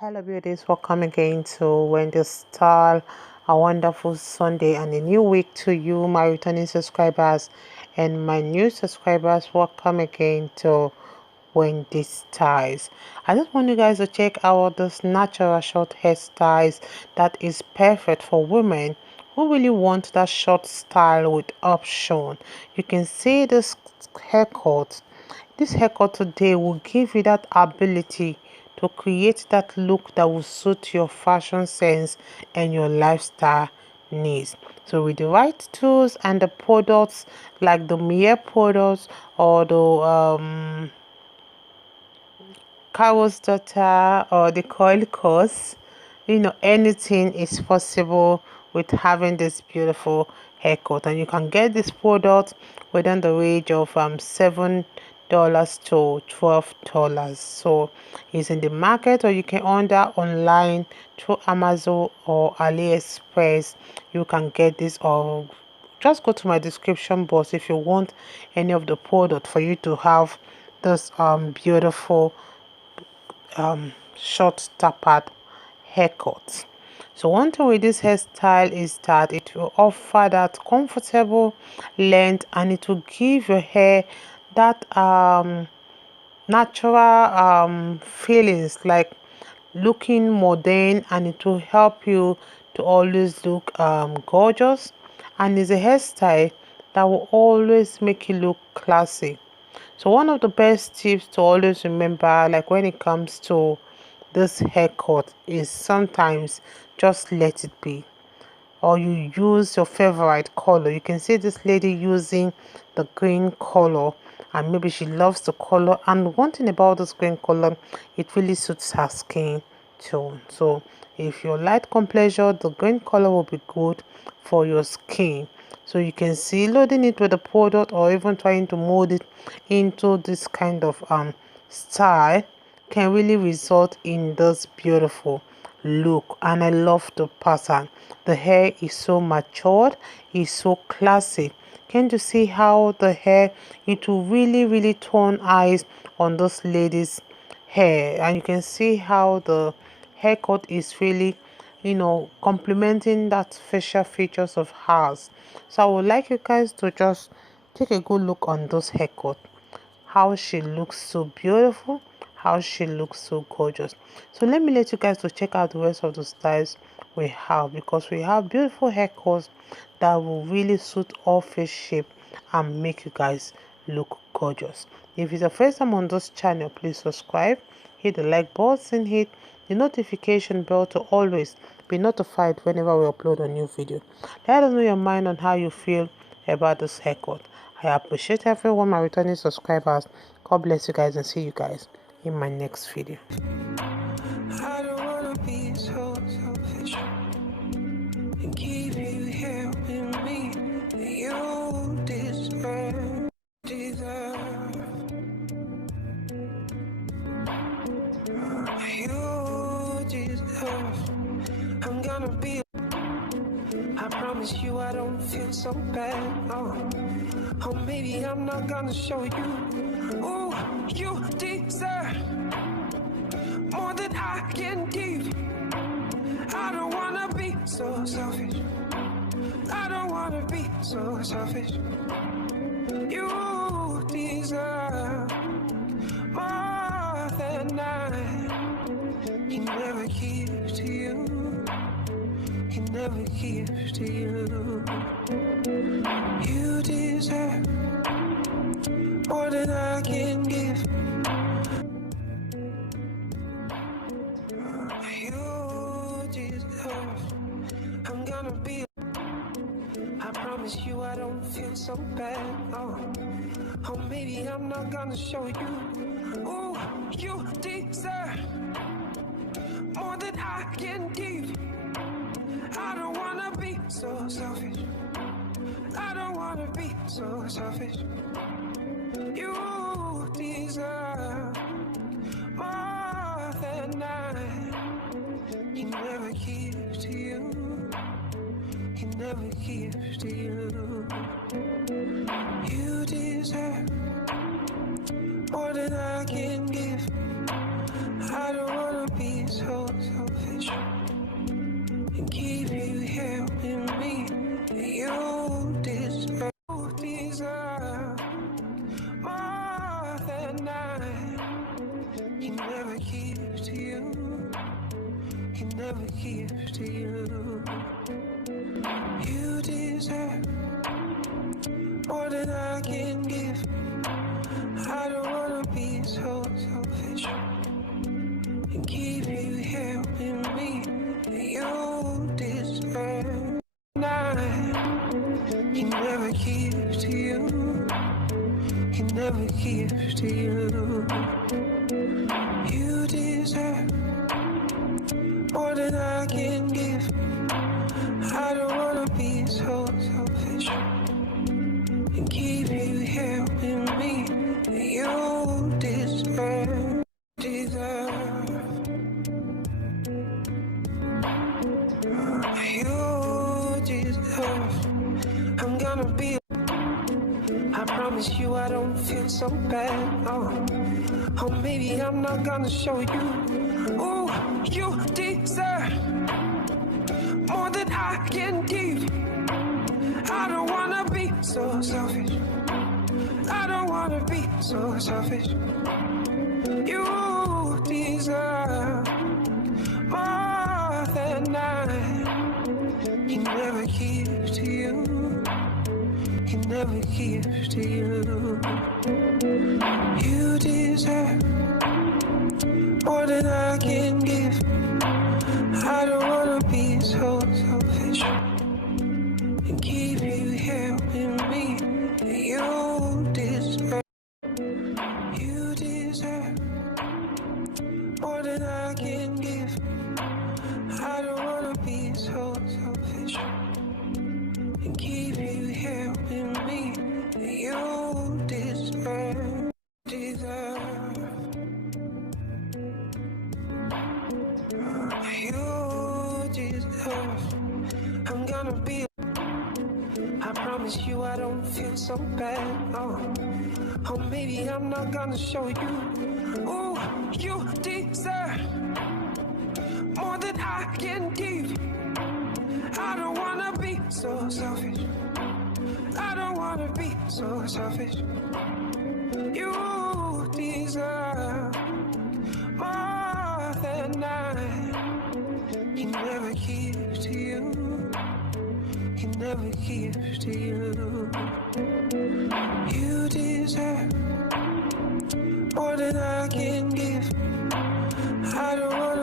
Hello beauties, welcome again to Wendy Style. A wonderful Sunday and a new week to you, my returning subscribers, and my new subscribers. Welcome again to Wendy Styles. I just want you guys to check out this natural short hairstyles that is perfect for women who really want that short style with option. You can see this haircut. This haircut today will give you that ability to create that look that will suit your fashion sense and your lifestyle needs. So with the right tools and the products like the MIELLE products or the Carol's daughter or the coil course, anything is possible with having this beautiful haircut. And you can get this product within the range of $7 to $12. So it's in the market, or you can order online through Amazon or AliExpress. You can get this, or just go to my description box if you want any of the product for you to have this beautiful short tapered haircut. So one thing with this hairstyle is that it will offer that comfortable length, and it will give your hair that natural feelings like looking modern, and it will help you to always look gorgeous, and it's a hairstyle that will always make you look classy. So one of the best tips to always remember, like when it comes to this haircut, is sometimes just let it be, or you use your favorite color. You can see this lady using the green color, and maybe she loves the color, and one thing about this green color, it really suits her skin tone. So if you're light complexion, the green color will be good for your skin. So you can see loading it with a product, or even trying to mold it into this kind of style, can really result in this beautiful look. And I love the pattern. The hair is so matured, it's so classy. Can't you see how the hair, it will really turn eyes on this lady's hair? And you can see how the haircut is really complementing that facial features of hers. So I would like you guys to just take a good look on this haircut, how she looks so beautiful, how she looks so gorgeous. So let me let you guys to check out the rest of the styles we have, because we have beautiful haircuts that will really suit all face shape and make you guys look gorgeous. If it's the first time on this channel, please subscribe, hit the like button, hit the notification bell to always be notified whenever we upload a new video. Let us know your mind on how you feel about this haircut. I appreciate everyone, my returning subscribers. God bless you guys, and see you guys in my next video. I don't wanna be so selfish and keep you here with me. You deserve. You deserve. I'm gonna be. I promise you I don't feel so bad. Oh, maybe I'm not gonna show you. Oh, you deserve more than I can give. I don't wanna be so selfish. I don't wanna be so selfish. You deserve more than I can never give to you. Can never give to you. You deserve more than I can give. You deserve. I'm gonna be. I promise you I don't feel so bad. Oh, maybe I'm not gonna show you. Oh, you deserve more than I can give. I don't wanna be so selfish. I don't wanna be so selfish. You deserve more than I can never give to you. Can never give to you. You deserve more than I can give. I don't wanna be so never give to you. You deserve more than I can give. I don't wanna be so selfish and keep you here with me. You deserve. He never gives to you. He never gives to you. You deserve more than I can give. I don't wanna be so selfish and keep you here with me. You deserve, deserve. You deserve. I'm gonna be. I promise you I don't feel so bad. Oh, maybe I'm not gonna show you. Ooh, you deserve more than I can give. I don't wanna be so selfish. I don't wanna be so selfish. You deserve more than I can never give to you. Can never give to you. You deserve more than I can give. I don't wanna be so selfish and keep you here with me. You deserve. You deserve more than I can give. I don't wanna be so selfish and keep you here with me. You deserve, deserve. You deserve. I'm gonna be. I promise you I don't feel so bad. Oh, maybe I'm not gonna show you. Ooh, you deserve more than I can give. I don't wanna be so selfish. I don't wanna be so selfish. You deserve more than I can never give to you. Can never give to you. You deserve more than I can give. I don't wanna